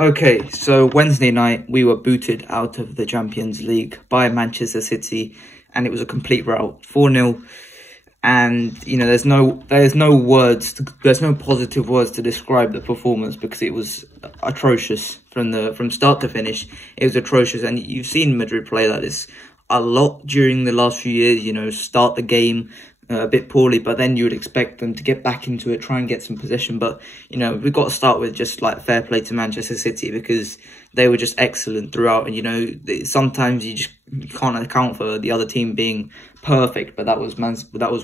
Okay, so Wednesday night we were booted out of the Champions League by Manchester City, and it was a complete rout, 4-0. And there's no positive words to describe the performance because it was atrocious from start to finish. It was atrocious, and you've seen Madrid play like this a lot during the last few years. Start the game a bit poorly, but then you would expect them to get back into it, try and get some possession. But we've got to start with just like fair play to Manchester City because they were just excellent throughout. And sometimes you can't account for the other team being perfect, but that was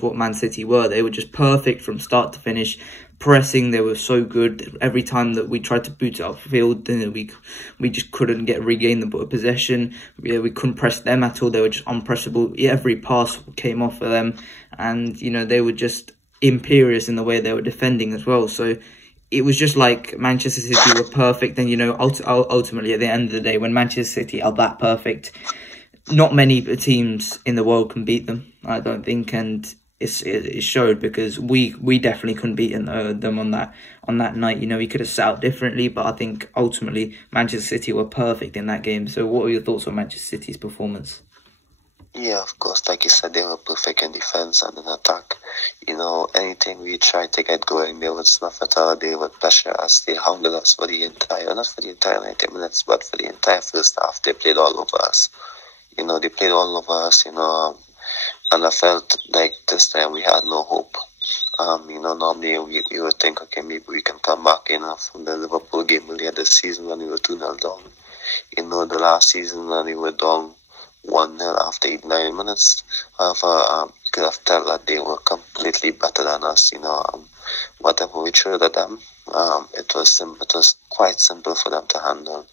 what Man City were. They were just perfect from start to finish. Pressing, they were so good. Every time that we tried to boot it upfield, we just couldn't regain the possession. We couldn't press them at all. They were just unpressable. Every pass came off of them, and they were just imperious in the way they were defending as well. So it was just like Manchester City were perfect. And ultimately at the end of the day, when Manchester City are that perfect, not many teams in the world can beat them, I don't think, and it showed because we definitely couldn't beat them on that night. We could have set out differently, but I think ultimately Manchester City were perfect in that game. So what are your thoughts on Manchester City's performance? Yeah, of course, like you said, they were perfect in defense and in attack. Anything we tried to get going, they would snuff it out. They would pressure us. They hounded us for the entire, not for the entire 90 minutes, but for the entire first half. They played all over us. They played all over us, and I felt like this time we had no hope. Normally we would think, okay, maybe we can come back, from the Liverpool game earlier this season when we were 2-0 down. The last season when we were down 1-0 after 9 minutes. However, you could have told that they were completely better than us. Whatever we threw at them, it was quite simple for them to handle.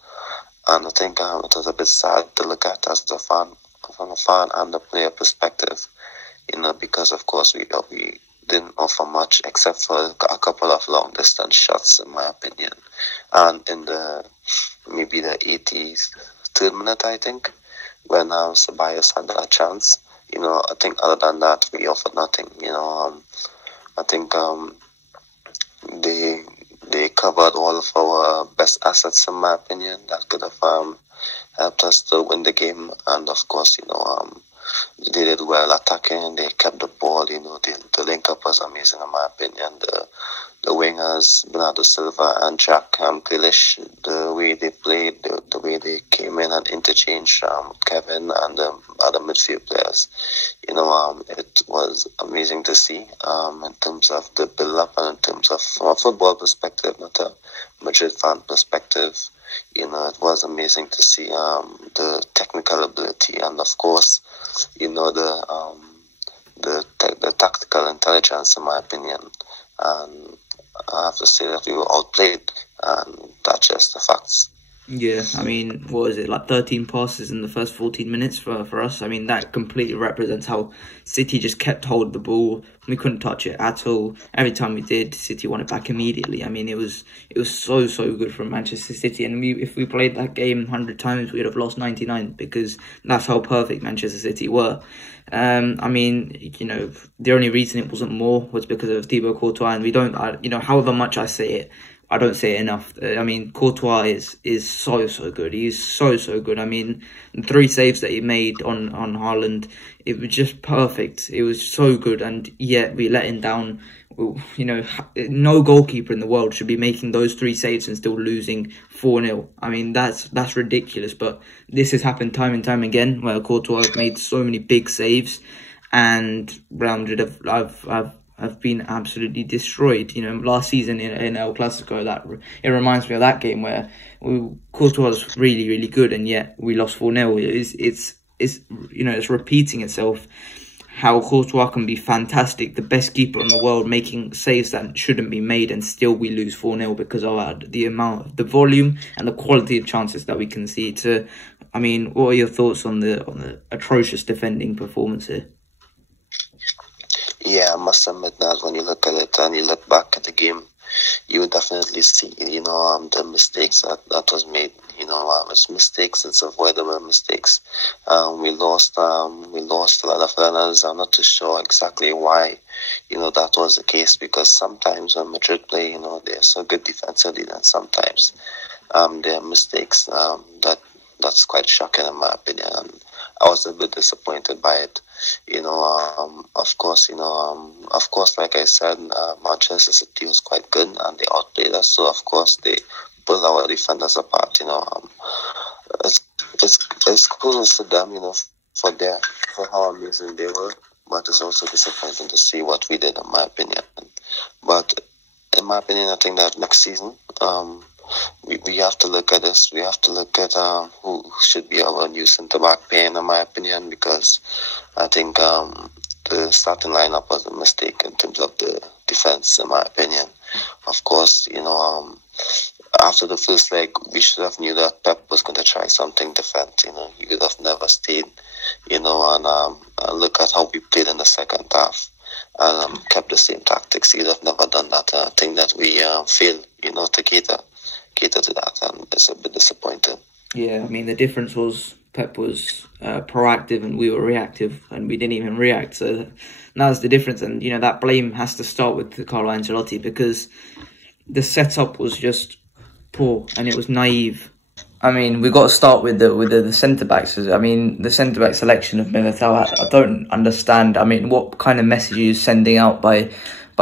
And I think it was a bit sad to look at as a fan, from a fan and a player perspective, because of course we didn't offer much except for a couple of long distance shots, in my opinion. And in maybe the 83rd minute, I think, when Ceballos had that chance, I think other than that we offered nothing. I think they covered all of our best assets, in my opinion, that could have helped us to win the game. And of course, they did well attacking. They kept the ball. The link up was amazing, in my opinion. The wingers, Bernardo Silva and Jack Grealish, the way they played, the way they came in and interchanged Kevin and the other midfield players, it was amazing to see in terms of the build-up and in terms of, from a football perspective, not a Madrid fan perspective. It was amazing to see the technical ability and, of course, the tactical intelligence, in my opinion. And I have to say that we were outplayed, and that's just the facts. Yeah, what was it, like 13 passes in the first 14 minutes for us? That completely represents how City just kept hold of the ball. We couldn't touch it at all. Every time we did, City won it back immediately. It was so good from Manchester City. And if we played that game 100 times, we'd have lost 99 because that's how perfect Manchester City were. The only reason it wasn't more was because of Thibaut Courtois. And we don't, however much I say it, I don't say it enough. Courtois is so good. He's so good. The 3 saves that he made on Haaland, it was just perfect. It was so good, and yet we let him down. No goalkeeper in the world should be making those 3 saves and still losing 4-0. That's ridiculous. But this has happened time and time again, where Courtois has made so many big saves, and Real Madrid have been absolutely destroyed. Last season in El Clasico, it reminds me of that game where Courtois was really good, and yet we lost 4-0. It's repeating itself. How Courtois can be fantastic, the best keeper in the world, making saves that shouldn't be made, and still we lose 4-0 because of the volume and the quality of chances that we concede. So, what are your thoughts on the atrocious defending performance here? Yeah, I must admit that when you look at it and you look back at the game, you would definitely see, the mistakes that was made. It's mistakes, it's avoidable mistakes. We lost a lot of runners. I'm not too sure exactly why, that was the case, because sometimes when Madrid play, they're so good defensively, then sometimes their mistakes. That's quite shocking in my opinion, and I was a bit disappointed by it. Of course, like I said, Manchester City was quite good and they outplayed us. So of course they pulled our defenders apart. It's it's kudos to them, for how amazing they were. But it's also disappointing to see what we did, in my opinion. But in my opinion, I think that next season, we have to look at this. We have to look at who should be our new centre back pair, in my opinion, because I think the starting lineup was a mistake in terms of the defense, in my opinion. Of course, after the first leg, we should have knew that Pep was going to try something different. He could have never stayed, and look at how we played in the second half and kept the same tactics. He would have never done that. I think that we failed, to cater to that, and it's a bit disappointing. Yeah, I mean, the difference was Pep was proactive and we were reactive, and we didn't even react. So that's the difference, and that blame has to start with Carlo Ancelotti, because the setup was just poor and it was naive. I mean, we got to start with the centre backs. I mean, the centre back selection of Militao, I don't understand. I mean, what kind of message are you sending out by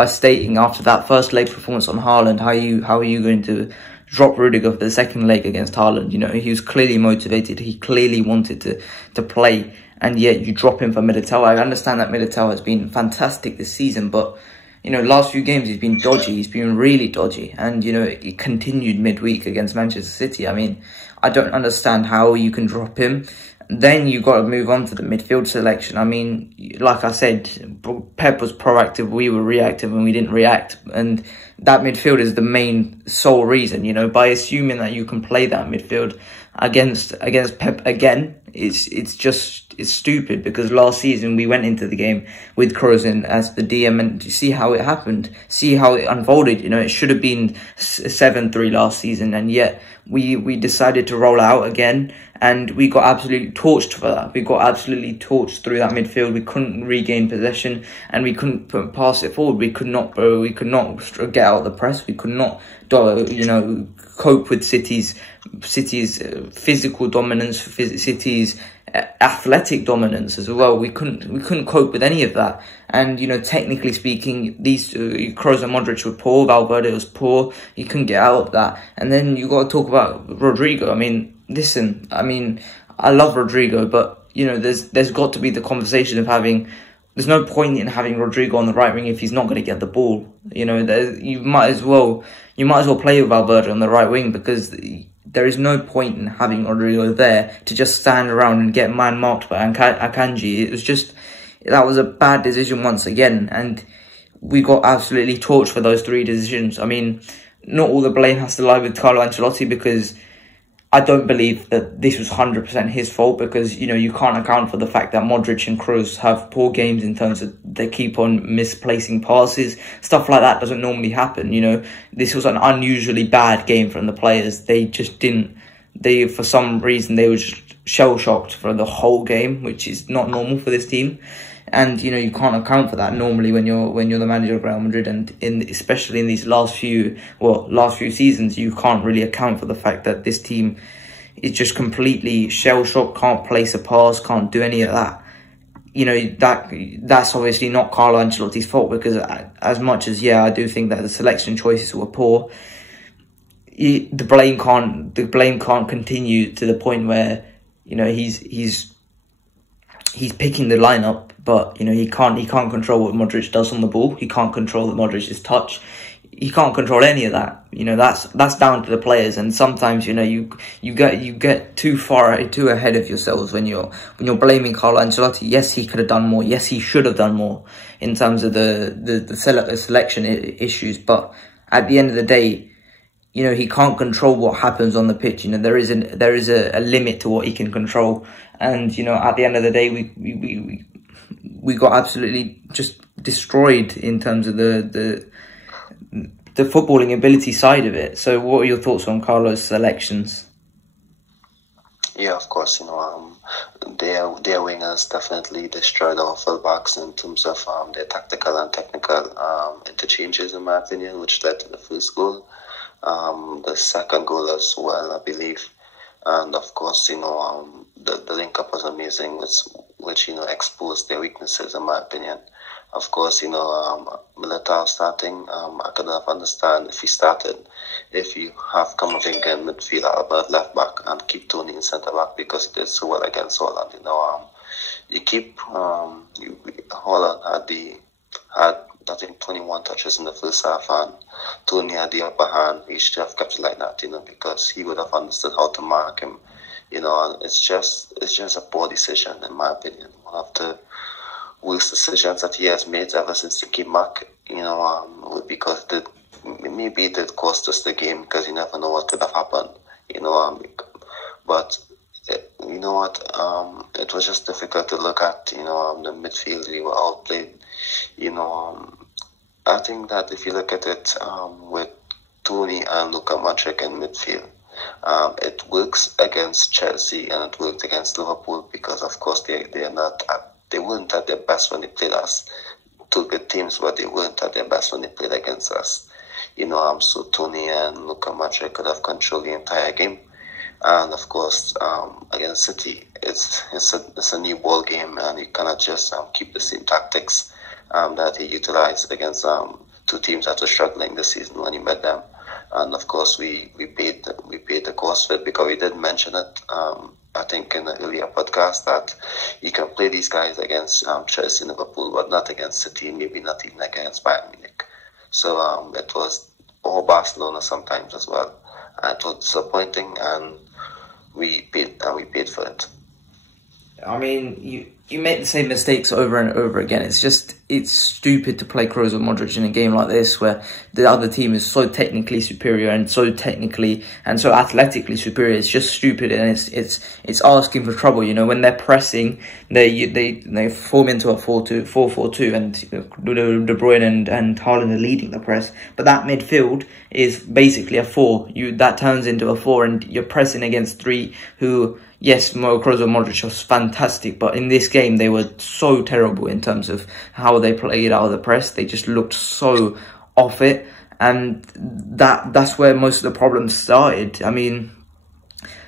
stating after that first leg performance on Haaland, how are you going to drop Rudiger for the second leg against Haaland? He was clearly motivated. He clearly wanted to play, and yet you drop him for Militao. I understand that Militao has been fantastic this season, but last few games he's been dodgy. He's been really dodgy, and it continued midweek against Manchester City. I mean, I don't understand how you can drop him. Then you got to move on to the midfield selection. I mean, like I said, Pep was proactive, we were reactive, and we didn't react. And that midfield is the main sole reason. By assuming that you can play that midfield against Pep again, it's stupid, because last season we went into the game with Kroos as the DM, and see how it happened, see how it unfolded. It should have been 7-3 last season, and yet we decided to roll out again, and we got absolutely torched for that. We got absolutely torched through that midfield. We couldn't regain possession, and we couldn't pass it forward. We could not get out the press. We could not cope with City's physical dominance, City's athletic dominance as well. We couldn't cope with any of that. And technically speaking, these Kroos and Modric were poor. Valverde was poor. You couldn't get out of that. And then you got to talk about Rodrigo. I mean, listen. I mean, I love Rodrigo, but there's got to be the conversation of having. There's no point in having Rodrigo on the right wing if he's not going to get the ball. You might as well play with Valverde on the right wing, because there is no point in having Rodrigo there to just stand around and get man marked by Akanji. That was a bad decision once again, and we got absolutely torched for those three decisions. I mean, not all the blame has to lie with Carlo Ancelotti, because I don't believe that this was 100% his fault, because, you can't account for the fact that Modric and Kroos have poor games in terms of they keep on misplacing passes. Stuff like that doesn't normally happen, This was an unusually bad game from the players. For some reason, they were just shell-shocked for the whole game, which is not normal for this team. And, you can't account for that normally when you're the manager of Real Madrid, and especially in these last few seasons, you can't really account for the fact that this team is just completely shell-shocked, can't place a pass, can't do any of that. That's obviously not Carlo Ancelotti's fault, because as much as, I do think that the selection choices were poor, the blame can't continue to the point where, he's picking the lineup, but he can't control what Modric does on the ball. He can't control Modric's touch. He can't control any of that. That's down to the players. And sometimes you get too ahead of yourselves when you're blaming Carlo Ancelotti. Yes, he could have done more. Yes, he should have done more in terms of the selection issues. But at the end of the day, he can't control what happens on the pitch. There is a limit to what he can control. And, at the end of the day, we got absolutely just destroyed in terms of the footballing ability side of it. So what are your thoughts on Carlo's selections? Yeah, of course, their wingers definitely destroyed our fullbacks in terms of their tactical and technical interchanges, in my opinion, which led to the first goal. The second goal as well, I believe. And of course, the link up was amazing, which exposed their weaknesses, in my opinion. Of course, Militao starting, I could have understand if he started. If you have Camavinga in midfield, Albert left back, and keep Tony in centre back because he did so well against Holland. You keep Holland had I think 21 touches in the first half, and Tony had the upper hand. He should have kept it like that, because he would have understood how to mark him. And it's just a poor decision, in my opinion. One of the worst decisions that he has made ever since he came back. Because maybe it did cost us the game, because you never know what could have happened. But you know what? It was just difficult to look at. The midfield, we were outplayed. I think that if you look at it with Tony and Luka Modric in midfield, it works against Chelsea and it worked against Liverpool because, of course, they weren't at their best when they played us. Two good teams, but they weren't at their best when they played against us. So Tony and Luka Modric could have controlled the entire game. And of course, against City, it's a new ball game, and you cannot just keep the same tactics that he utilized against two teams that were struggling this season when he met them. And of course, we paid the cost for it, because we did mention it. I think in the earlier podcast that you can play these guys against Chelsea and Liverpool, but not against City, maybe not even against Bayern Munich. So it was or Barcelona sometimes as well. And it was disappointing, and we paid for it. I mean, you make the same mistakes over and over again. It's stupid to play Kroos or Modric in a game like this where the other team is so technically superior and so technically and so athletically superior. It's just stupid, and it's asking for trouble. When they're pressing, they form into a 4-4-2, and De Bruyne and Haaland are leading the press. But that midfield is basically a 4. That turns into a 4, and you're pressing against 3 who. Yes, Kroos and Modric was fantastic, but in this game they were so terrible in terms of how they played out of the press. They just looked so off it, and that's where most of the problems started. I mean,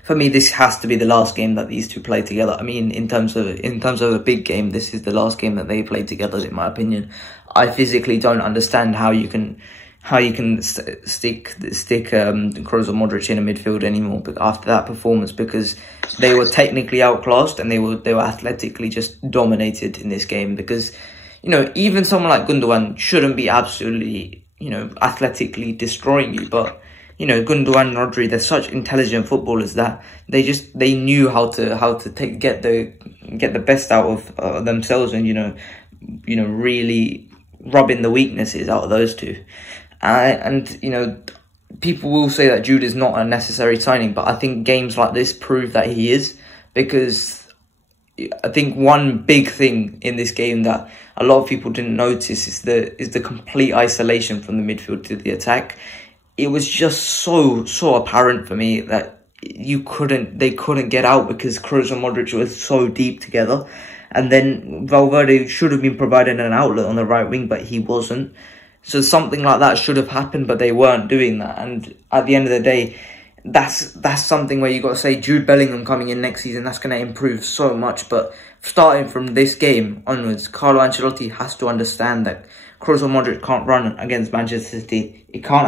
for me, this has to be the last game that these two play together. I mean, in terms of a big game, this is the last game that they played together, in my opinion. I physically don't understand how you can stick Kroos or Modric in a midfield anymore after that performance, because they were technically outclassed and they were athletically just dominated in this game. Because even someone like Gundogan shouldn't be absolutely athletically destroying you, but Gundogan and Rodri, they're such intelligent footballers that they knew how to get the best out of themselves, and really rubbing the weaknesses out of those two. And people will say that Jude is not a necessary signing, but I think games like this prove that he is, because I think one big thing in this game that a lot of people didn't notice is the complete isolation from the midfield to the attack. It was just so apparent for me that they couldn't get out because Kroos and Modric were so deep together, and then Valverde should have been providing an outlet on the right wing, but he wasn't. So something like that should have happened, but they weren't doing that. And at the end of the day, that's something where you got to say Jude Bellingham coming in next season, that's going to improve so much. But starting from this game onwards, Carlo Ancelotti has to understand that Kroos or Modric can't run against Manchester City. It can't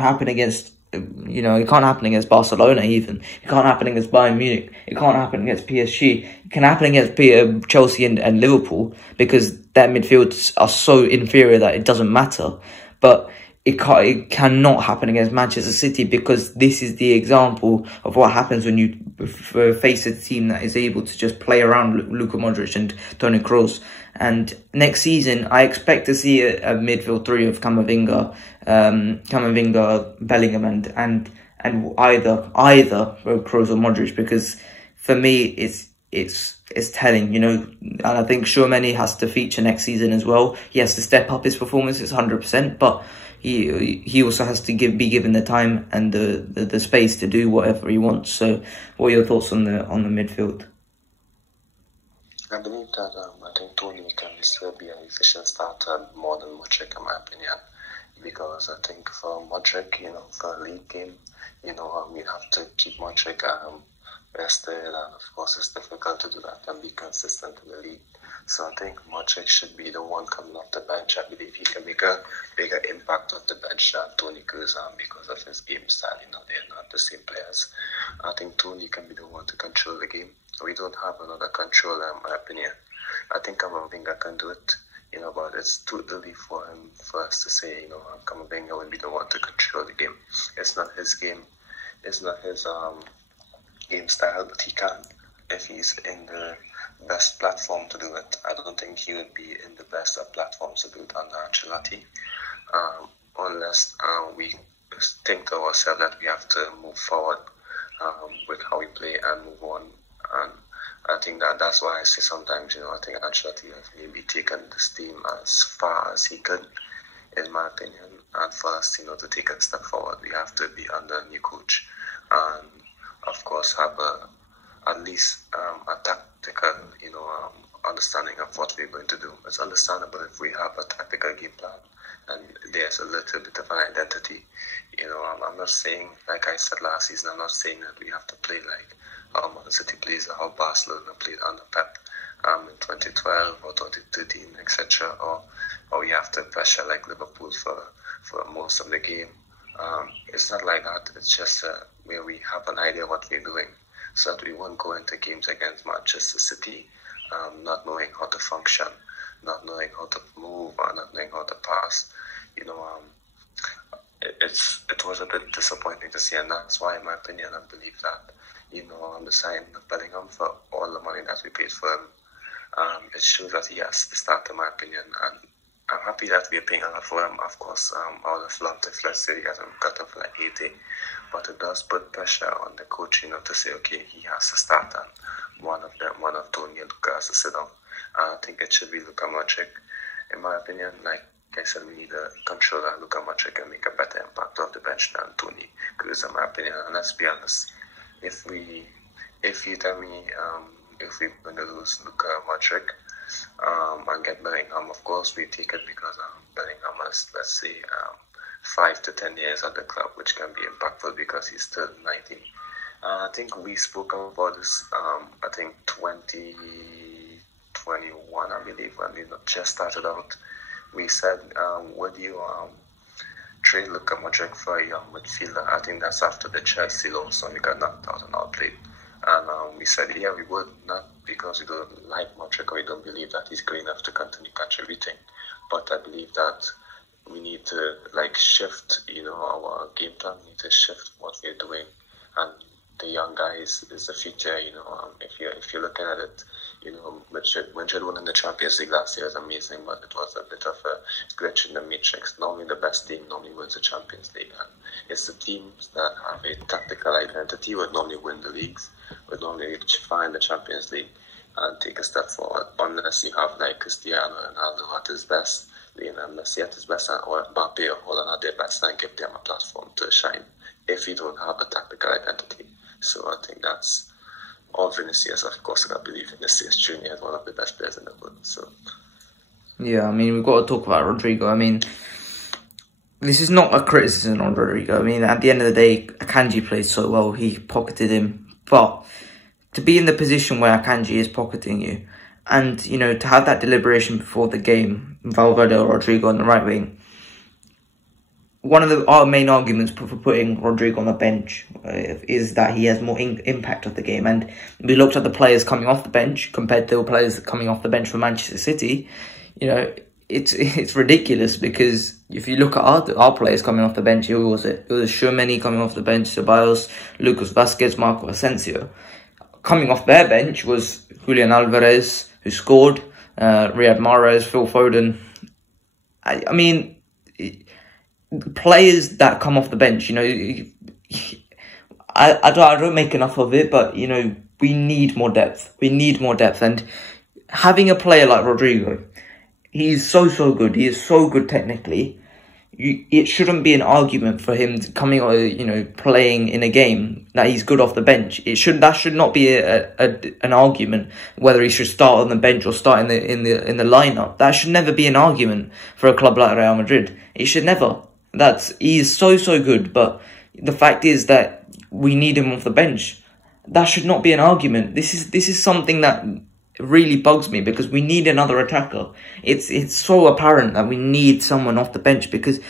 happen against it can't happen against Barcelona even. It can't happen against Bayern Munich. It can't happen against PSG. It can happen against Chelsea and Liverpool, because their midfields are so inferior that it doesn't matter. But it cannot happen against Manchester City, because this is the example of what happens when you face a team that is able to just play around Luka Modric and Toni Kroos. And next season, I expect to see a midfield 3 of Camavinga, Bellingham, and either Kroos or Modric, because for me it's telling, and I think Tchouaméni has to feature next season as well. He has to step up his performances 100%, but he also has to be given the time and the space to do whatever he wants. So, what are your thoughts on the midfield? I believe that I think Tony can still be an efficient starter more than Modric, in my opinion. because I think for Modric, for a league game, you have to keep Modric rested, and of course it's difficult to do that and be consistent in the league. So I think Modric should be the one coming off the bench. I believe he can make a bigger impact off the bench than Toni Kroos because of his game style. They're not the same players. I think Toni can be the one to control the game. We don't have another controller, in my opinion. I think Camavinga can do it, but it's too early for us to say, Camavinga will be the one to control the game. It's not his game. It's not his game style, but he can if he's in the best platform to do it. I don't think he would be in the best of platforms to do it under Ancelotti, unless we think to ourselves that we have to move forward with how we play and move on. And I think that's why I say sometimes, I think Ancelotti has maybe taken this team as far as he could, in my opinion. And for us, to take a step forward, we have to be under a new coach and, of course, have at least a tactical, understanding of what we're going to do. It's understandable if we have a tactical game plan and there's a little bit of an identity. I'm not saying, like I said last season, I'm not saying that we have to play like how Man City plays or how Barcelona played under Pep in 2012 or 2013, etc. Or we have to pressure like Liverpool for most of the game. It's not like that. It's just where we have an idea what we're doing, so that we won't go into games against Manchester City not knowing how to function, not knowing how to move, or not knowing how to pass. It was a bit disappointing to see, and that's why, in my opinion, I believe that, on the sign of Bellingham, for all the money that we paid for him, it shows that he has to start, in my opinion, and I'm happy that we're paying a lot for him. Of course, I would have loved if, let's say, he hasn't cut off like 80, but it does put pressure on the coach, to say, okay, he has to start, and one of Toni and Luka has to sit down. I think it should be Luka Modric. In my opinion, like I said, we need a controller. Luka Modric can make a better impact off the bench than Toni Kroos, in my opinion. And let's be honest, if you tell me if we're going to lose Luka Modric and get Bellingham, of course we take it because Bellingham has, let's say, 5 to 10 years at the club, which can be impactful because he's still 19. I think we spoke about this, I think 2021, I believe, when we just started out. We said, would you trade Luka Modric for a young midfielder? I think that's after the Chelsea loss when we got knocked out and Outplayed. And we said, yeah, we would, not because we don't like Modric or we don't believe that he's good enough to continue contributing, but I believe that we need to shift, our game plan. We need to shift what we're doing, and the young guys is the future. If you're looking at it, Madrid won in the Champions League last year is amazing, but it was a bit of a glitch in the matrix. Normally the best team normally wins the Champions League, and it's the teams that have a tactical identity would normally win the leagues, would normally find the Champions League and take a step forward, unless you have like Cristiano Ronaldo at his best, Lionel Messi at his best, or Mbappe or Holland at their best, and give them a platform to shine if you don't have a tactical identity. So I think that's all. Vinicius, of course, I believe Vinicius Junior is one of the best players in the world. So yeah, I mean, we've got to talk about Rodrigo. I mean, this is not a criticism on Rodrigo. I mean, at the end of the day, Akanji played so well, he pocketed him. But to be in the position where Akanji is pocketing you, and, to have that deliberation before the game, Valverde or Rodrigo on the right wing, one of our main arguments for putting Rodrigo on the bench is that he has more impact of the game. And we looked at the players coming off the bench compared to the players coming off the bench for Manchester City. It's ridiculous, because if you look at our players coming off the bench, who was it? It was Tchouaméni coming off the bench, Ceballos, Lucas Vazquez, Marco Asensio. Coming off their bench was Julian Alvarez, who scored, Riyad Mahrez, Phil Foden. I mean, players that come off the bench, I don't make enough of it, but, we need more depth. We need more depth. And having a player like Rodrigo, he's so good. He is so good technically. it shouldn't be an argument for him coming, playing in a game that he's good off the bench. That should not be an argument whether he should start on the bench or start in the lineup. That should never be an argument for a club like Real Madrid. It should never. He is so good, but the fact is that we need him off the bench. That should not be an argument. This is something that really bugs me, because we need another attacker. It's so apparent that we need someone off the bench, because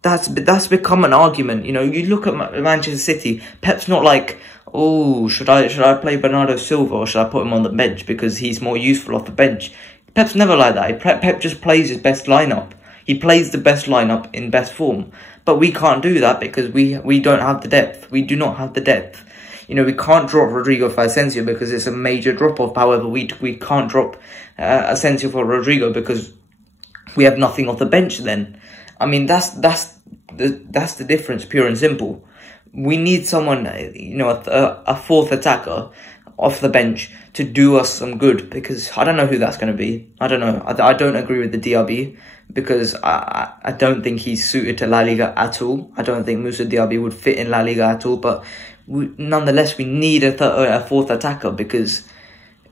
that's become an argument. You look at Manchester City. Pep's not like, oh, should I play Bernardo Silva or should I put him on the bench because he's more useful off the bench? Pep's never like that. Pep just plays his best lineup. He plays the best lineup in best form. But we can't do that because we don't have the depth. We do not have the depth. We can't drop Rodrigo for Asensio because it's a major drop-off. However, we can't drop Asensio for Rodrigo because we have nothing off the bench then. I mean, that's the difference, pure and simple. We need someone, a fourth attacker off the bench to do us some good, because I don't know who that's going to be. I don't know. I don't agree with the DRB because I don't think he's suited to La Liga at all. I don't think Moussa Diaby would fit in La Liga at all, but nonetheless, we need a fourth attacker, because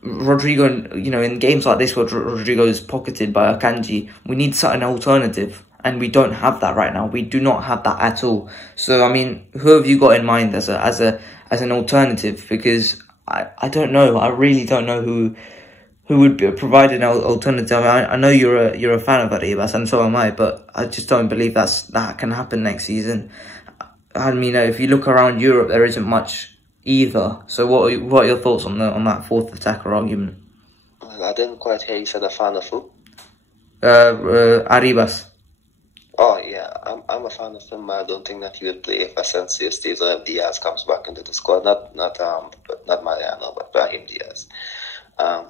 Rodrigo, in games like this where Rodrigo is pocketed by Akanji, we need an alternative, and we don't have that right now. We do not have that at all. So, I mean, who have you got in mind as an alternative? Because I don't know. I really don't know who would provide an alternative. I know you're a fan of Arribas, and so am I, but I just don't believe that can happen next season. I mean, if you look around Europe, there isn't much either. So what are your thoughts on that fourth attacker argument? Well, I didn't quite hear you said a fan of who? Arribas. Oh yeah, I'm a fan of him. I don't think that he would play if Asensio stays or if Diaz comes back into the squad. Not Mariano, but Brahim Diaz. I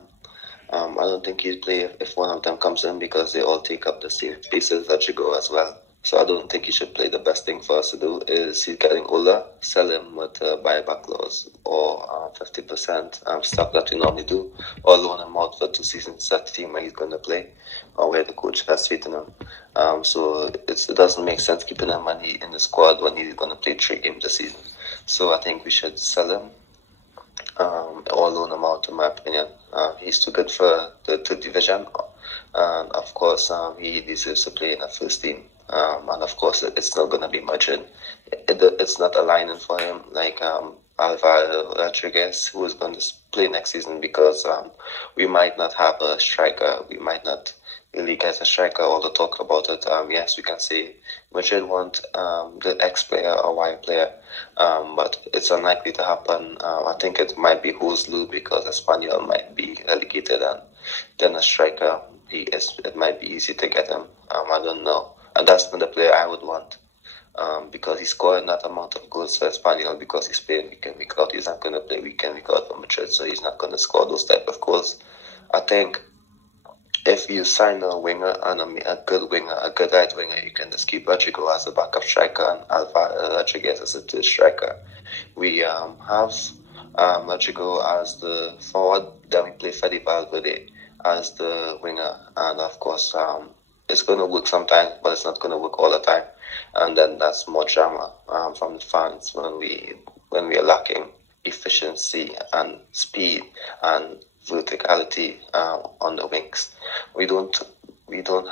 don't think he'd play if one of them comes in, because they all take up the same spaces that you go as well. So I don't think he should play. The best thing for us to do is he's getting older, sell him with a buyback clause or 50% stuff that we normally do, or loan him out for 2 seasons at the team where he's going to play, or where the coach has faith in him. So it doesn't make sense keeping him in the squad when he's going to play 3 games a season. So I think we should sell him or loan him out, in my opinion. He's too good for the division, and of course he deserves to play in the first team. And of course, it's not going to be Madrid. It's not aligning for him like Alvaro Rodriguez, who is going to play next season, because we might not have a striker. We might not really get a striker. All the talk about it. Yes, we can say Madrid want the X player or Y player, but it's unlikely to happen. I think it might be who's Lou, because Espanyol might be relegated, and then a striker, it might be easy to get him. I don't know. And that's not the player I would want, because he's scoring that amount of goals for Espanyol, because he's playing week in, week out. He's not going to play week in, week out for Madrid, so he's not going to score those type of goals. I think if you sign a winger, and a good winger, a good right winger, you can just keep Rodrigo as a backup striker and Alvaro Rodriguez as a third striker. We have Rodrigo as the forward, then we play Fede Valverde as the winger, and of course it's going to work sometimes, but it's not going to work all the time. And then that's more drama from the fans when we are lacking efficiency and speed and verticality on the wings. We don't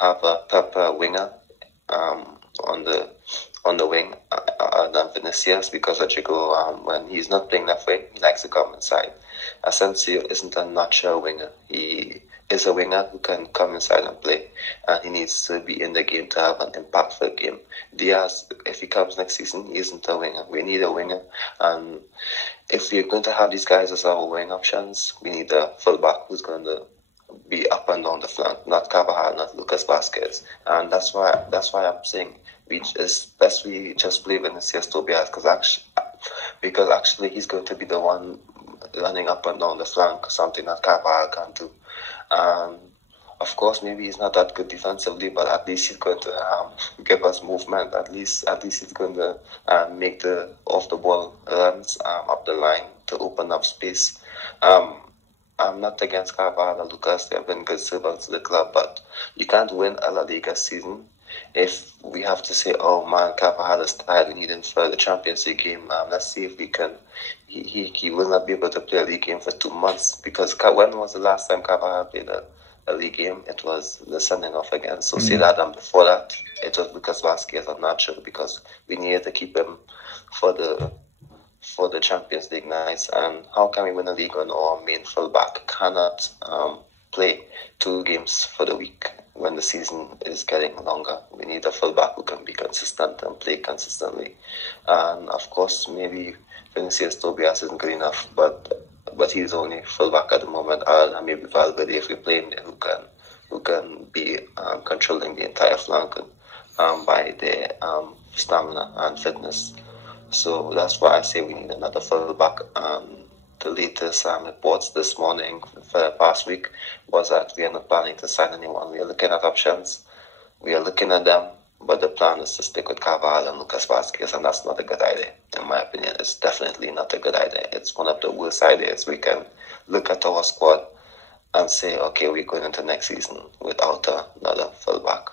have a proper winger on the wing than Vinicius, because Rodrigo, when he's not playing left wing, he likes to come inside. Asensio isn't a natural winger. He is a winger who can come inside and play, and he needs to be in the game to have an impactful game. Diaz, if he comes next season, he isn't a winger. We need a winger, and if we're going to have these guys as our wing options, we need a fullback who's going to be up and down the flank, not Carvajal, not Lucas Vazquez. And that's why I'm saying it's best we just play Vinicius Tobias, because actually he's going to be the one running up and down the flank, something that Carvajal can't do. Of course, maybe he's not that good defensively, but at least he's going to give us movement. At least he's going to make the off the ball runs up the line to open up space. I'm not against Carvajal or Lucas. They have been good servants to the club, but you can't win a La Liga season if we have to say, oh man, Carvajal is tired, we need him for the Champions League game, let's see if we can. He will not be able to play a league game for 2 months, because when was the last time Carvajal played a league game? It was the sending off again. So say that, and before that, it was Lucas Vazquez unnatural, because we needed to keep him for the Champions League nights. And how can we win a league when our main fullback cannot play 2 games for the week when the season is getting longer? We need a fullback who can be consistent and play consistently. And of course, maybe Vinicius Tobias isn't good enough, but he's only fullback at the moment. And maybe Valverde, if we play him there, who can be controlling the entire flank by their stamina and fitness. So that's why I say we need another fullback. The latest reports this morning for the past week was that we are not planning to sign anyone. We are looking at options. We are looking at them, but the plan is to stick with Carvajal and Lucas Vazquez, and that's not a good idea. In my opinion, it's definitely not a good idea. It's one of the worst ideas. We can look at our squad and say, okay, we're going into next season without another fullback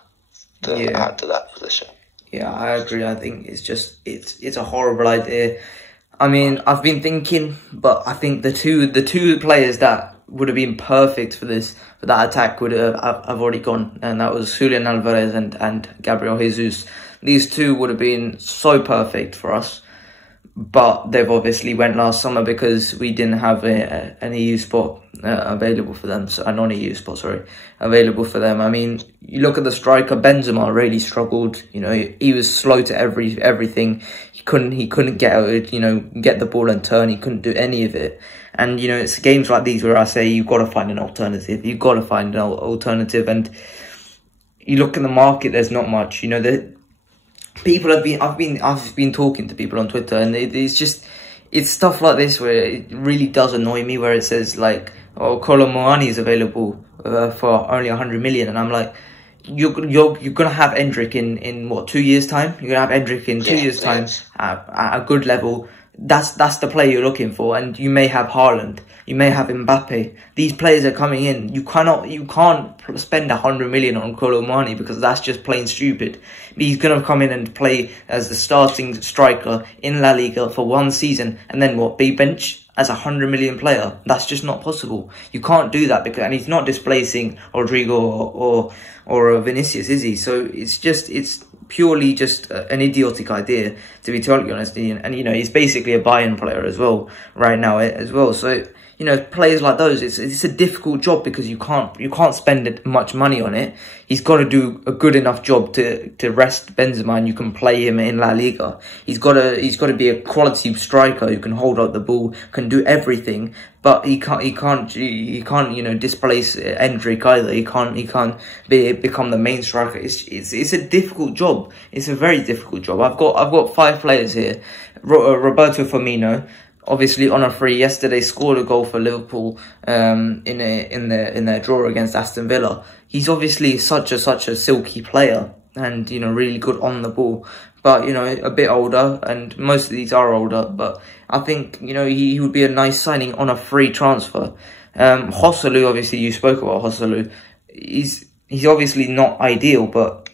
to add to that position. Yeah, I agree. I think it's a horrible idea. I mean, I've been thinking, but I think the two players that would have been perfect for that attack would have already gone, and that was Julian Alvarez and Gabriel Jesus. These two would have been so perfect for us, but they've obviously went last summer because we didn't have an EU spot available for them. So a non-EU spot, sorry, available for them. I mean, you look at the striker, Benzema really struggled. You know, he was slow to everything. He couldn't get the ball and turn. He couldn't do any of it. And you know, it's games like these where I say you've got to find an alternative. You've got to find an alternative. And you look in the market, there's not much. You know, people have been. I've been talking to people on Twitter, and it's stuff like this where it really does annoy me. Where it says like, "Oh, Kolo Muani is available for only 100 million," and I'm like, you're gonna have Endrick in what, 2 years time? You're gonna have Endrick in 2 years time at a good level. That's the player you're looking for, and you may have Haaland, you may have Mbappe. These players are coming in. You can't spend 100 million on Kolo Muani because that's just plain stupid. He's gonna come in and play as the starting striker in La Liga for 1 season, and then what? Be bench as a 100 million player? That's just not possible. You can't do that and he's not displacing Rodrigo or Vinicius, is he? So it's purely just an idiotic idea, to be totally honest. And you know, he's basically a Bayern player as well right now as well. So you know, players like those, it's a difficult job because you can't spend much money on it. He's got to do a good enough job to rest Benzema, and you can play him in La Liga. He's got to be a quality striker who can hold up the ball, can do everything. But he can't you know, displace Endrick either. He can't become the main striker. It's a difficult job. It's a very difficult job. I've got 5 players here. Roberto Firmino, obviously on a free yesterday, scored a goal for Liverpool in their draw against Aston Villa. He's obviously such a silky player, and you know, really good on the ball. But you know, a bit older, and most of these are older. But I think, you know, he would be a nice signing on a free transfer. Joselu, obviously you spoke about Joselu. He's obviously not ideal, but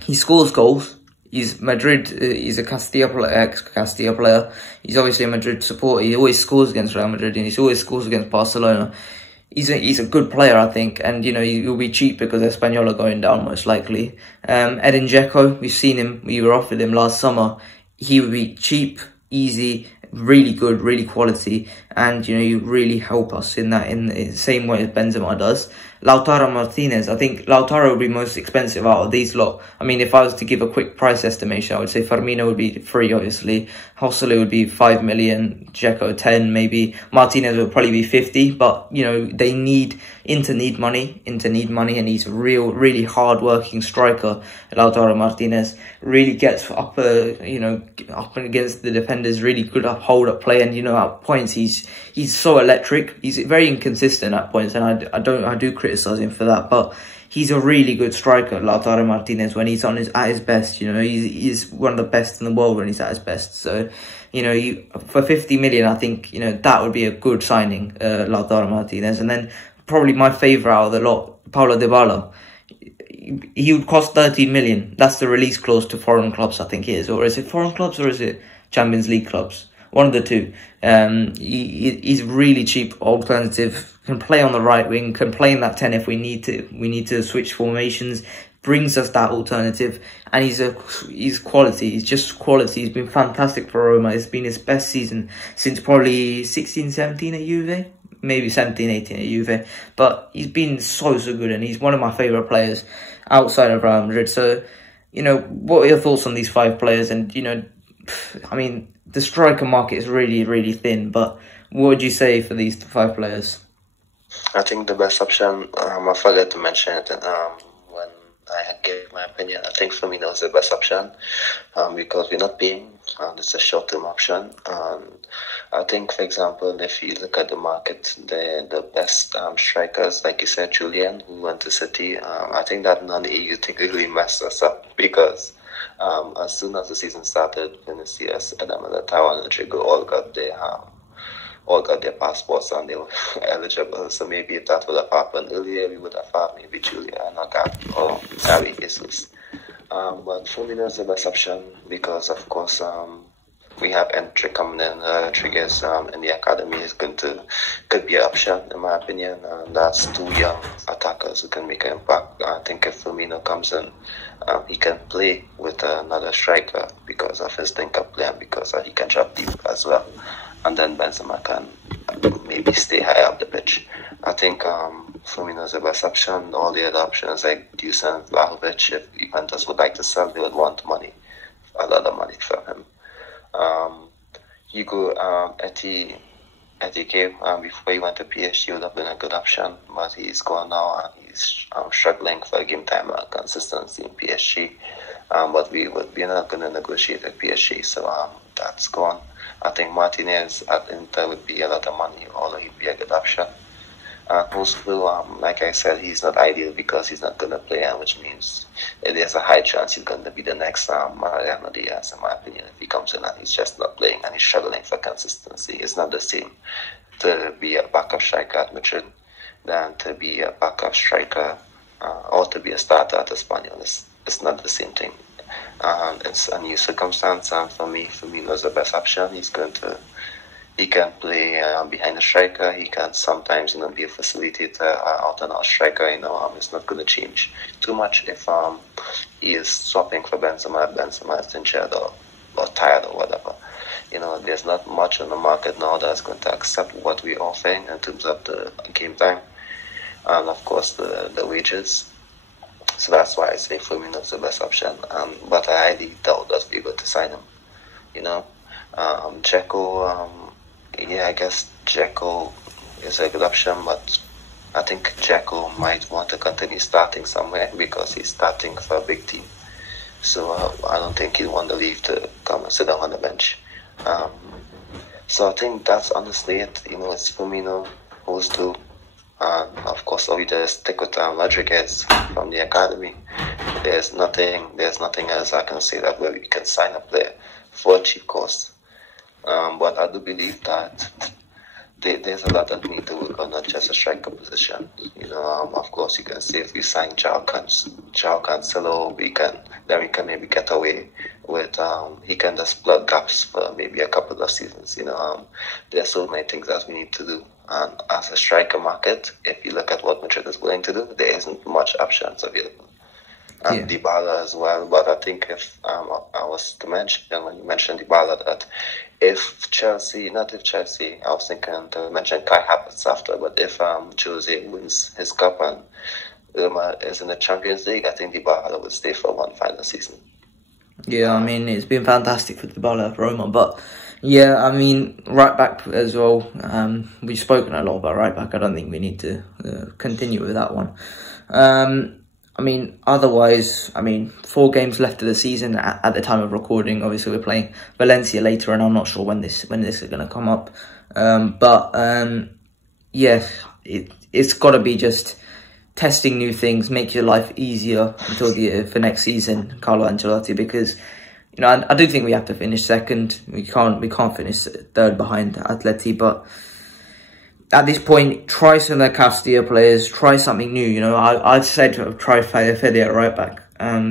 he scores goals. He's Madrid. He's a ex-Castilla player. He's obviously a Madrid supporter. He always scores against Real Madrid, and he always scores against Barcelona. He's a good player, I think, and you know, he'll be cheap because Espanyol are going down most likely. Edin Dzeko, we've seen him. We were offered him last summer. He would be cheap, easy, really good, really quality, and you know, you really help us in the same way as Benzema does. Lautaro Martinez, I think Lautaro would be most expensive out of these lot. I mean, if I was to give a quick price estimation, I would say Firmino would be free, obviously. Joselu would be 5 million, Dzeko 10 maybe. Martinez would probably be 50, but you know, Inter need money, and he's a really hard-working striker. Lautaro Martinez really gets up against the defenders, really good hold up play, and you know, at points he's so electric. He's very inconsistent at points, and I do criticize him for that, but he's a really good striker, Lautaro Martinez, when he's at his best. You know, he's one of the best in the world when he's at his best. So, you know, for 50 million, I think, you know, that would be a good signing, Lautaro Martinez. And then probably my favourite out of the lot, Paulo Dybala. he would cost 13 million. That's the release clause to foreign clubs, I think it is. Or is it foreign clubs or is it Champions League clubs? One of the two. He's really cheap alternative. Can play on the right wing. Can play in that 10 if we need to. We need to switch formations. Brings us that alternative, and he's quality. He's just quality. He's been fantastic for Roma. It's been his best season since probably 16-17 at Juve, maybe 17-18 at Juve. But he's been so good, and he's one of my favourite players outside of Real Madrid. So, you know, what are your thoughts on these 5 players? And, you know, I mean, the striker market is really thin, but what would you say for these 5 players? I think the best option, I forgot to mention it when I gave my opinion. I think Firmino is the best option because we're not paying. It's a short-term option. I think, for example, if you look at the market, the best strikers, like you said, Julian, who went to City, I think that non-EU thing really messed us up because as soon as the season started, Vinicius, Adam Militao, and Rodrigo all got their passports and they were eligible. So maybe if that would have happened earlier, we would have had maybe Julian or Gavi or Xavi Jesus. But Firmino is the best option because, of course, we have entry coming in. Rodriguez in the academy could be an option, in my opinion. That's 2 young attackers who can make an impact. I think if Firmino comes in, he can play with another striker because of his link-up play and because he can drop deep as well. And then Benzema can maybe stay high up the pitch. I think Firmino is the best option. All the other options like Dusan, Vlahovic, if Juventus would like to sell, they would want money, a lot of money from him. Hugo Etike, before he went to PSG, would have been a good option, but he's gone now and he's struggling for game time and consistency in PSG. But we're not going to negotiate with PSG, so that's gone. I think Martinez at Inter would be a lot of money, although he'd be a good option. Post-Blue, like I said, he's not ideal because he's not going to play, which means there's a high chance he's going to be the next Mariano Diaz, in my opinion, if he comes in and he's just not playing and he's struggling for consistency. It's not the same to be a backup striker at Madrid than to be a backup striker or to be a starter at Espanyol. It's not the same thing. It's a new circumstance, and for me, Firmino's the best option. He can play behind the striker. He can sometimes, be a facilitator, out and out striker. It's not going to change too much if he is swapping for Benzema. Benzema is injured or tired or whatever. There's not much on the market now that's going to accept what we're offering in terms of the game time and, of course, the wages. So that's why I say Firmino is the best option. But I highly doubt that we're going to sign him. Dzeko, I guess Dzeko is a good option, but I think Dzeko might want to continue starting somewhere because he's starting for a big team. So I don't think he'll want to leave to come and sit down on the bench. So I think that's honestly it. It's Firmino, those two. And of course, we just stick with Rodriguez from the academy. There's nothing else I can say that where we can sign a player for a cheap cost. But I do believe that there's a lot that we need to work on, not just a striker position. Of course, you can say if we sign João Cancelo, we can maybe get away with he can just plug gaps for maybe a couple of seasons. There's so many things that we need to do. And as a striker market, if you look at what Madrid is willing to do, there isn't much options available. And Dybala as well. But I think if I was to mention, when you mentioned Dybala, that if Chelsea, I was thinking to mention Kai Havertz after, but if Jose wins his cup and Roma is in the Champions League, I think Dybala would stay for one final season. Yeah, I mean, it's been fantastic for Dybala at Roma, but yeah, I mean, right back as well. We've spoken a lot about right back. I don't think we need to continue with that one. I mean, otherwise, 4 games left of the season at the time of recording. Obviously, we're playing Valencia later, and I'm not sure when this is going to come up. Yeah, it's got to be just testing new things, make your life easier until for next season, Carlo Ancelotti, because I do think we have to finish second. We can't finish third behind Atleti, but at this point, try some of the Castilla players, try something new. You know, I'd said try Fede at right back,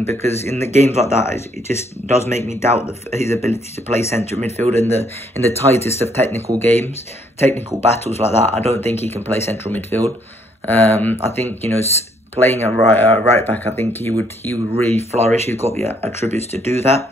because in the games like that, it just does make me doubt his ability to play centre midfield in the tightest of technical battles like that. I don't think he can play central midfield. I think, you know, playing a right back, I think he would really flourish. He's got the attributes to do that.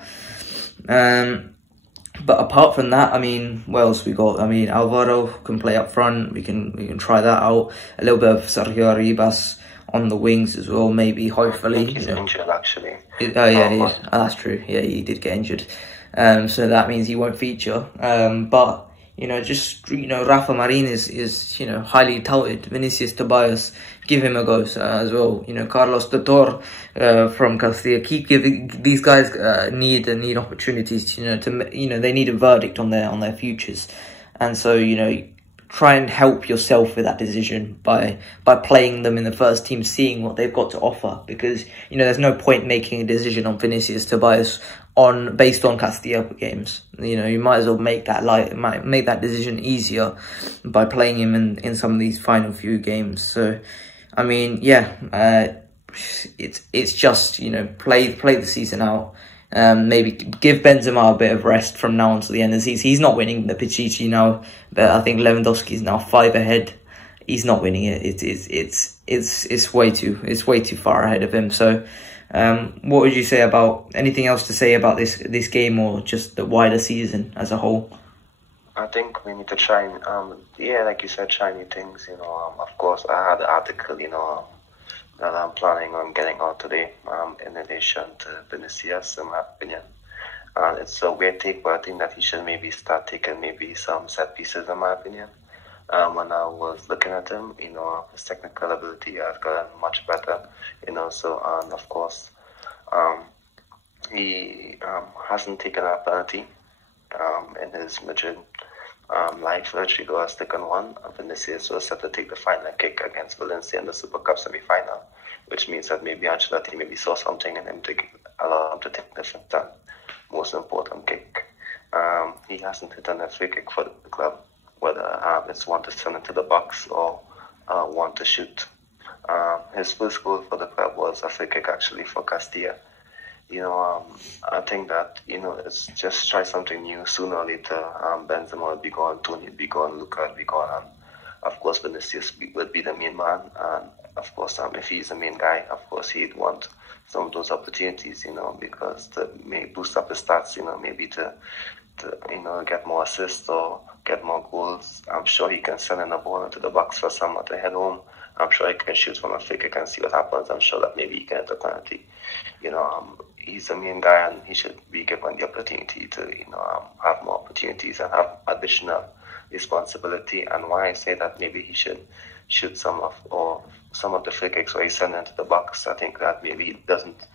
But apart from that, I mean, what else we got? I mean, Alvaro can play up front. We can try that out. A little bit of Sergio Arribas on the wings as well, maybe, hopefully. I think he's injured, actually. Yeah, he is. Oh, that's true. Yeah, he did get injured. So that means he won't feature. But, you know, just, you know, Rafa Marin is, you know, highly touted. Vinicius Tobias, give him a go as well. You know, Carlos Tutor from Castilla, keep giving these guys need opportunities. You know, they need a verdict on their futures, and so, you know, try and help yourself with that decision by playing them in the first team, seeing what they've got to offer. Because, you know, there's no point making a decision on Vinicius Tobias based on Castilla games. You know, you might as well make that decision easier by playing him in some of these final few games. So, I mean, yeah, it's just, you know, play the season out. Maybe give Benzema a bit of rest from now on to the end of the season. He's not winning the Pichichi now, but I think Lewandowski is now 5 ahead. He's not winning it. It's way too far ahead of him. So, what would you say about anything else to say about this game, or just the wider season as a whole? I think we need to try and, yeah, like you said, try new things. You know, of course, I had an article, you know, that I'm planning on getting out today, in addition to Vinicius, in my opinion. And it's a weird take, but I think that he should maybe start taking maybe some set pieces, in my opinion. When I was looking at him, you know, his technical ability has gotten much better, you know, so, and of course, he hasn't taken a penalty in his Madrid life. Rodrigo has taken one. Vinicius was set to take the final kick against Valencia in the Super Cup semi-final, which means that maybe Ancelotti maybe saw something in him to allow him to take the most important kick. He hasn't hit a free kick for the club, whether it's one to send into the box or one to shoot. His first goal for the club was a free kick, actually, for Castilla. You know, I think that, you know, it's just try something new. Sooner or later, Benzema will be gone, Tony will be gone, Luka will be gone, and of course Vinicius will be the main man. And of course, if he's the main guy, of course he'd want some of those opportunities, you know, because to may boost up his stats, you know, maybe to you know, get more assists or get more goals. I'm sure he can send in a ball into the box for someone to head home. I'm sure he can shoot from a free kick and see what happens. I'm sure that maybe he can hit a penalty. You know, he's the main guy, and he should be given the opportunity to, you know, have more opportunities and have additional responsibility. And why I say that maybe he should shoot some of the free kicks where he sends into the box. I think that maybe he doesn't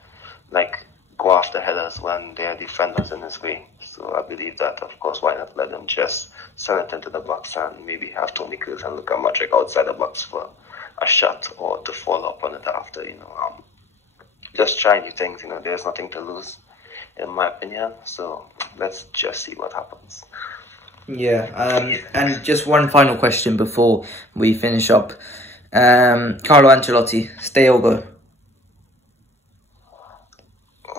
like go after headers when there are defenders in his way. So I believe that, of course, why not let him just send it into the box and maybe have Toni Kroos and Luka Modric outside the box for a shot or to follow up on it after, you know. Just try new things, you know, there's nothing to lose, in my opinion. So let's just see what happens. Yeah, and just one final question before we finish up. Carlo Ancelotti, stay or go?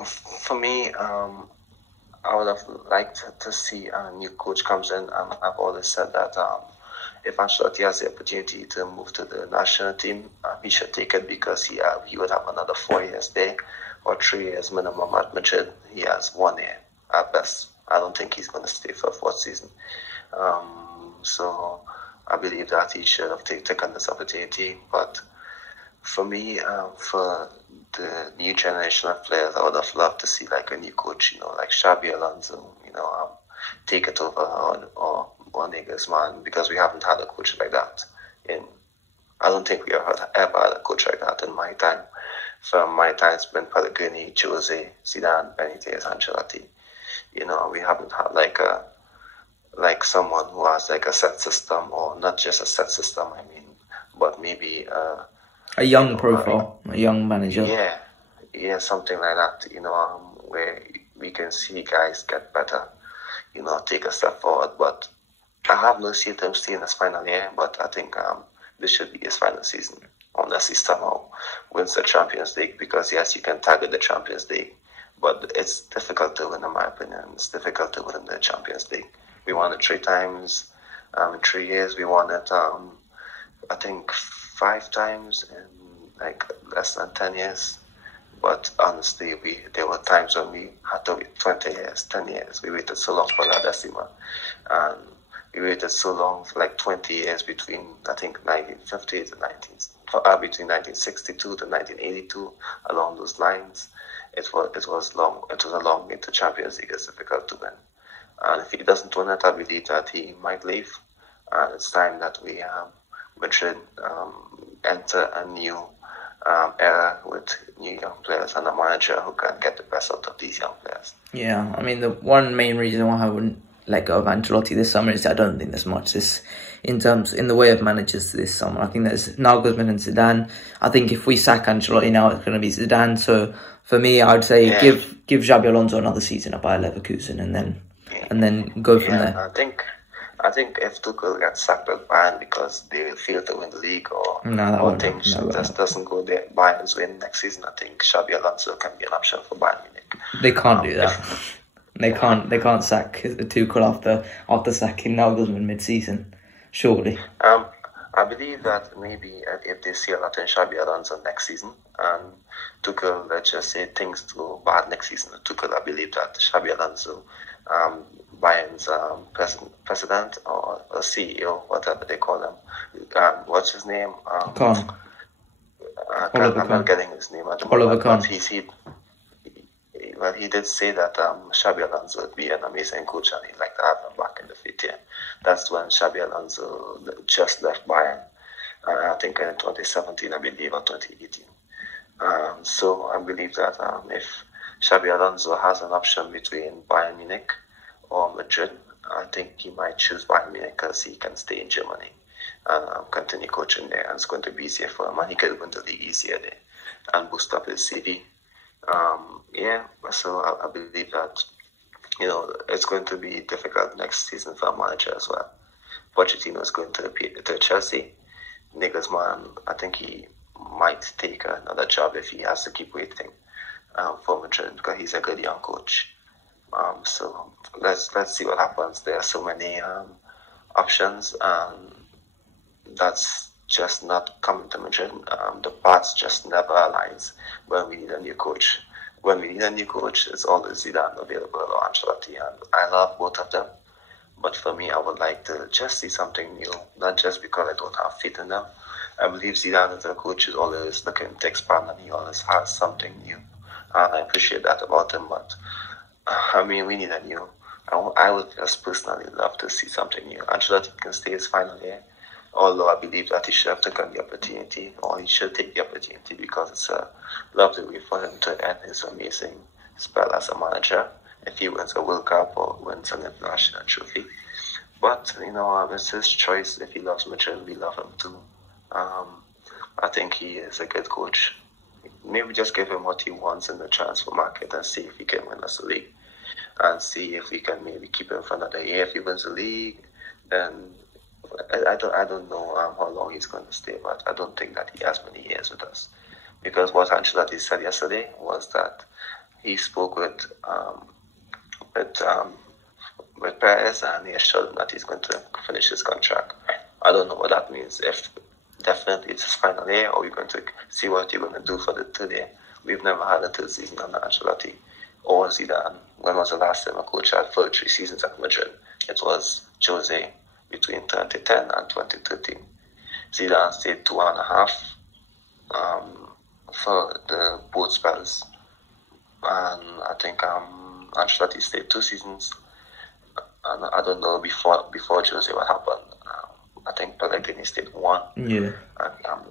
For me, I would have liked to see a new coach comes in, and I've always said that if Ancelotti has the opportunity to move to the national team, he should take it, because he would have another 4 years there, or 3 years minimum at Madrid. He has 1 year at best. I don't think he's going to stay for a 4th season. So I believe that he should have taken this opportunity. But for me, for the new generation of players, I would have loved to see like a new coach, you know, like Xabi Alonso, you know, take it over, or Nagelsmann, because we haven't had a coach like that. I don't think we ever had a coach like that in my time. From my time, it's been Pellegrini, Jose, Zidane, Benitez, Ancelotti. You know, we haven't had like someone who has like a set system, or not just a set system, I mean, but maybe a young profile, a young manager. Yeah, something like that, you know, where we can see guys get better, you know, take a step forward. But I have no say to him staying his final year, but I think this should be his final season, unless he somehow wins the Champions League, because yes, you can target the Champions League, but it's difficult to win, in my opinion. It's difficult to win the Champions League. We won it 3 times in 3 years. We won it, I think, 5 times in like less than 10 years. But honestly, there were times when we had to wait 20 years, 10 years. We waited so long for La Decima. And we waited so long, for like 20 years between, I think, 1950 to between 1962 to 1982, along those lines. It was long. It was a long way to Champions League. It's difficult to win. And if he doesn't win it, I believe that he might leave. And it's time that we Madrid enter a new era with new young players and a manager who can get the best out of these young players. Yeah, I mean, the one main reason why I wouldn't let go of Ancelotti this summer is I don't think there's much in the way of managers this summer. I think there's Nagelsmann and Zidane. I think if we sack Ancelotti now, it's going to be Zidane. So for me, I would say give Xabi Alonso another season at Bayer Leverkusen and then go from there. I think if Tuchel gets sacked at Bayern because they will fail to win the league or things just doesn't go there, Bayern's win next season, I think Xabi Alonso can be an option for Bayern Munich. They can't do that. They can't sack Tuchel after sacking Nagelsmann mid-season, surely. I believe that maybe if they see a lot in Xabi Alonso next season and Tuchel, let's just say things go bad next season with Tuchel, I believe that Xabi Alonso, Bayern's president or CEO, whatever they call him, what's his name? Kahn. I'm not getting his name at the moment, but he did say that Xabi Alonso would be an amazing coach and he'd like to have him back in the fifth year. That's when Xabi Alonso just left Bayern. I think in 2017, I believe, or 2018. So I believe that if Xabi Alonso has an option between Bayern Munich or Madrid, I think he might choose Bayern Munich because he can stay in Germany and continue coaching there, and it's going to be easier for him, and he could win the league easier there and boost up his CV. So I believe that it's going to be difficult next season for a manager as well. Pochettino is going to appear to Chelsea. Nagelsmann, I think he might take another job if he has to keep waiting for Madrid because he's a good young coach. So let's see what happens. There are so many options, and that's just not coming to Madrid. The paths just never aligns when we need a new coach. When we need a new coach, it's always Zidane available or Ancelotti, and I love both of them. But for me, I would like to just see something new, not just because I don't have faith in them. I believe Zidane as a coach is always looking to expand, and he always has something new, and I appreciate that about him. But I mean, we need a new. I would just personally love to see something new. Ancelotti can stay his final year, although I believe that he should have taken the opportunity, or he should take the opportunity, because it's a lovely way for him to end his amazing spell as a manager if he wins a World Cup or wins an international trophy. But, it's his choice. If he loves Madrid, we love him too. I think he is a good coach. Maybe just give him what he wants in the transfer market and see if he can win us the league. And see if we can maybe keep him for another year. If he wins the league, then I don't know how long he's going to stay, but I don't think that he has many years with us. Because what Ancelotti said yesterday was that he spoke with Perez, and he assured him that he's going to finish his contract. I don't know what that means. If definitely it's his final year, or we're going to see what you're going to do for the third year. We've never had a third season under Ancelotti or Zidane. When was the last time a coach had full 3 seasons at Madrid? It was Jose between 2010 and 2013. Zidane stayed 2.5 for the both spells, and I think Ancelotti stayed 2 seasons. And I don't know before Jose what happened. I think Pellegrini stayed 1. Yeah.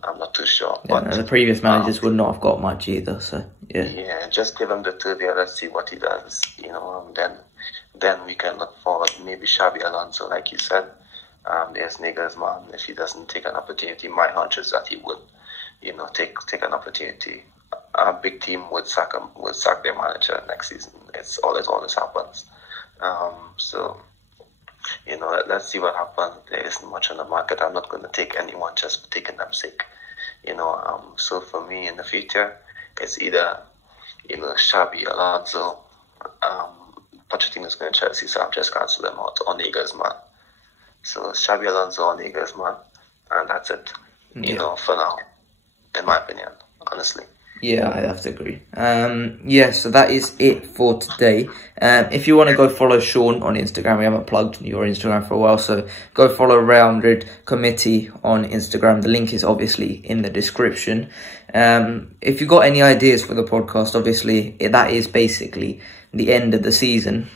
I'm not too sure. Yeah, but the previous managers would not have got much either. So yeah. Yeah, just give him the third year. Let's see what he does. Then we can look forward. Maybe Xabi Alonso, like you said. There's Nagelsmann. If he doesn't take an opportunity, my hunch is that he would, take an opportunity. A big team would sack their manager next season. It always happens. So You know, let's see what happens. There isn't much on the market. I'm not going to take anyone just for taking them sake. You know, so for me in the future, it's either, you know, Xabi, Alonso, Pochettino's going to Chelsea, so I've just cancelled them out. Or Nagelsmann. So Xabi Alonso or Nagelsmann, and that's it. You know, for now, in my opinion, honestly. Yeah, I have to agree. So that is it for today. If you want to go follow Sean on Instagram, we haven't plugged your Instagram for a while, so go follow RealMadridCommittee on Instagram. The link is obviously in the description. If you got any ideas for the podcast, obviously that is basically the end of the season.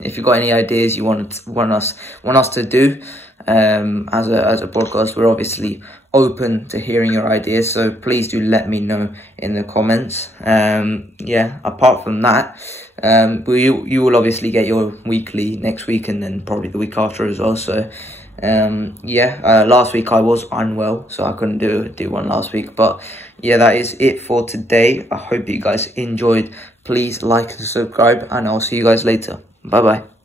If you got any ideas you want us to do as a podcast, we're obviously open to hearing your ideas, so please do let me know in the comments. Apart from that, you will obviously get your weekly next week and then probably the week after as well. So last week I was unwell, so I couldn't do one last week, but yeah, that is it for today. I hope you guys enjoyed. Please like and subscribe, and I'll see you guys later. Bye bye.